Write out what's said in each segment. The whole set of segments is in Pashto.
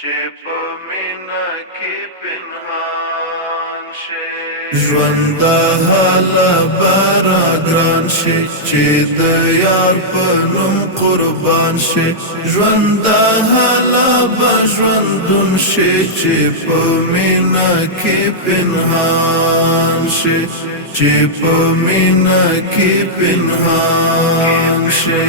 چې په مینا کې پنهان شي ژوند حاله بارا ګران شي چې د یار په نوم قربان شي ژوند حاله به ژوندون شي چې په مینا کې پنهان شي چې په مینا کې پنهان شي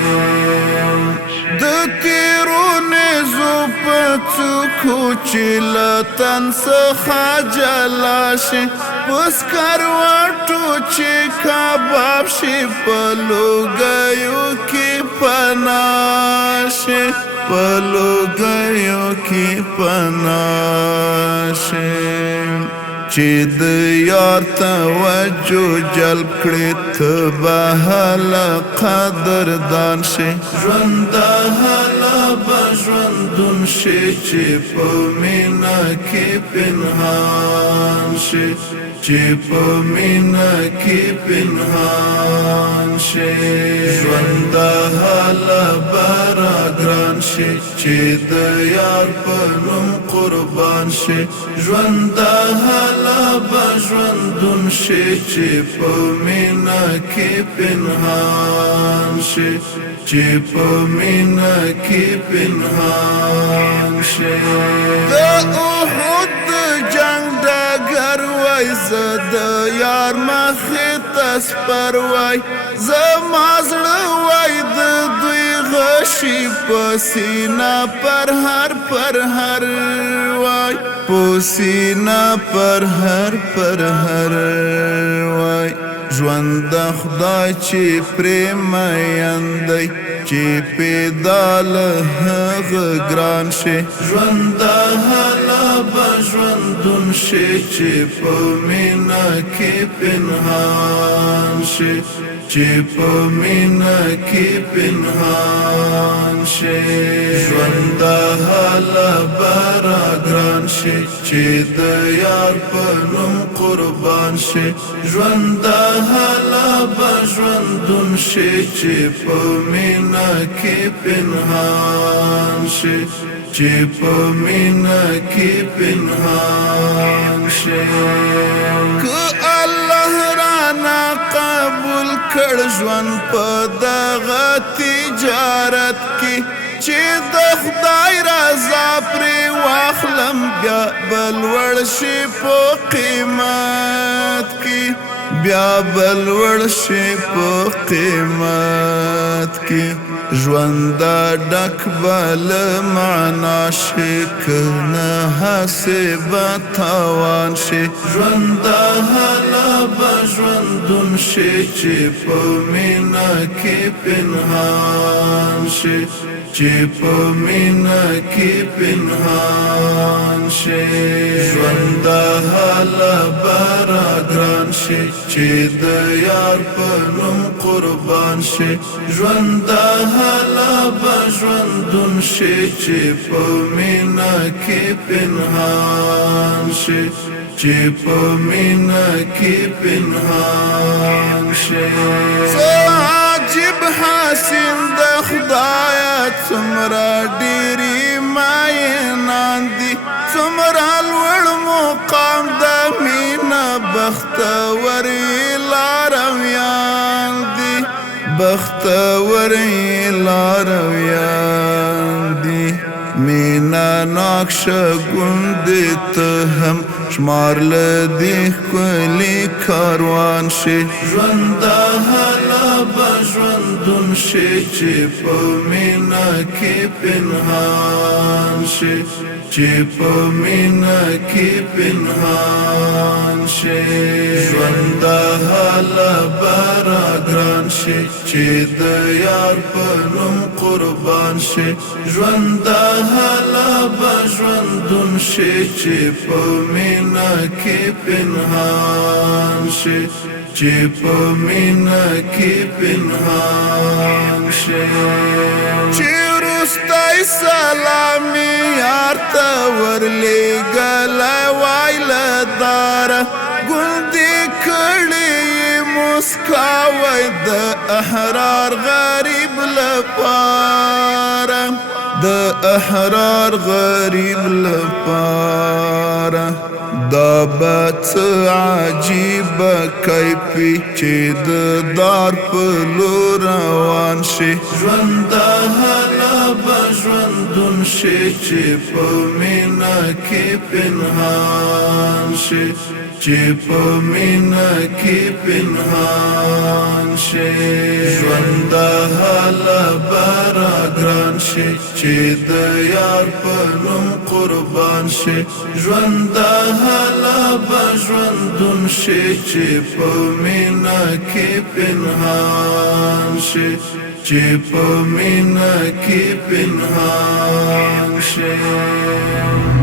د تیرو نزو پڅکو چې لتن څخه جلا شي پس کروټو چې کباب شي په لوګیو کې پناه شي په لوګیو کې پناه شي چې د یار توجه جلب کړي ته به هله قدردان شي ژوند هله به ژوندون شي چې په مینا کې پنهان شي چې په مینا کې پنهان شي ژوند هله به راګران شي چې د یار په نوم قربان شي ژوند هله به ژوندون شي چې په مینا کې پنهان شي چې په مینا کې پنهان شي د احد جنگ ډګر وای زه د یار مخې ته سپر وای زما زړه وای د دوی غشي په سینه پر هر وای په سینه پر هر وای ژوند خدای چې پرې مین دی چې پیدا له هغه ګران شي ژوند هله به ژوندون شي چې په مینا کې پنهان شي چې په مینا کې پنهان شي ژوند هله به راګران شي چې د یار په نوم قربان شي ژوند هله به ژوندون شي چې په مینا کې پنهان شي چې په مینا کې پنهان شي که الله رانا قبول کړ ژوند په دغه تجارت کې چې د خدای رضا پرې واخلم بیا بلوړ شي په قیمت کې بیا بلوړ شي په قیمت کې ژوند ډک بل معنا شي کنه حسب تاوان شي ژوند هله به ژوندون شي چې په مینا کې پنهان شي چې په مینا کې پنهان شي ژوند هله به راګران شي چې د یار په نوم قربان شي ژوند هله به ژوندون شي چې په مینا کې پنهان شي چې په مینا کې پنهان شي عجیب حسین د خدایه څومره ډېرې مینان دي څومره لوړ مقام د مینا بختور لارویان دي بختور لارویان دي مینا نقشه ګوندې ته هم شمار له دې ښکلي کاروان شي ژوند هله به ژوندون شي چې په مینا کې پنهان شي چې په مینا کې پنهان شي ژوند هله به راګران شي چې د یار په نوم قربان شي ژوند هله به ژوندون شي چې په مینا کې پنهان شي چې په مینا کې پنهان شي چې وروستی سلامي یار ته ورلېږلی وای له داره ګوندې کړې مسکا وای د احرار غریب لپاره د احرار غریب لپاره دا بات عجیب کیفی چې د دار په لور روان شي ژوند هلا به ژوندون شي چې په مینا کې پنهان شي چې په مینا کې پنهان شي ژوند هلا به را ګران شي چې د یار په نوم قربان شي ژوند هلا به ژوندون شي چې په مینا کې پنهان شي چې په مینا کې پنهان شي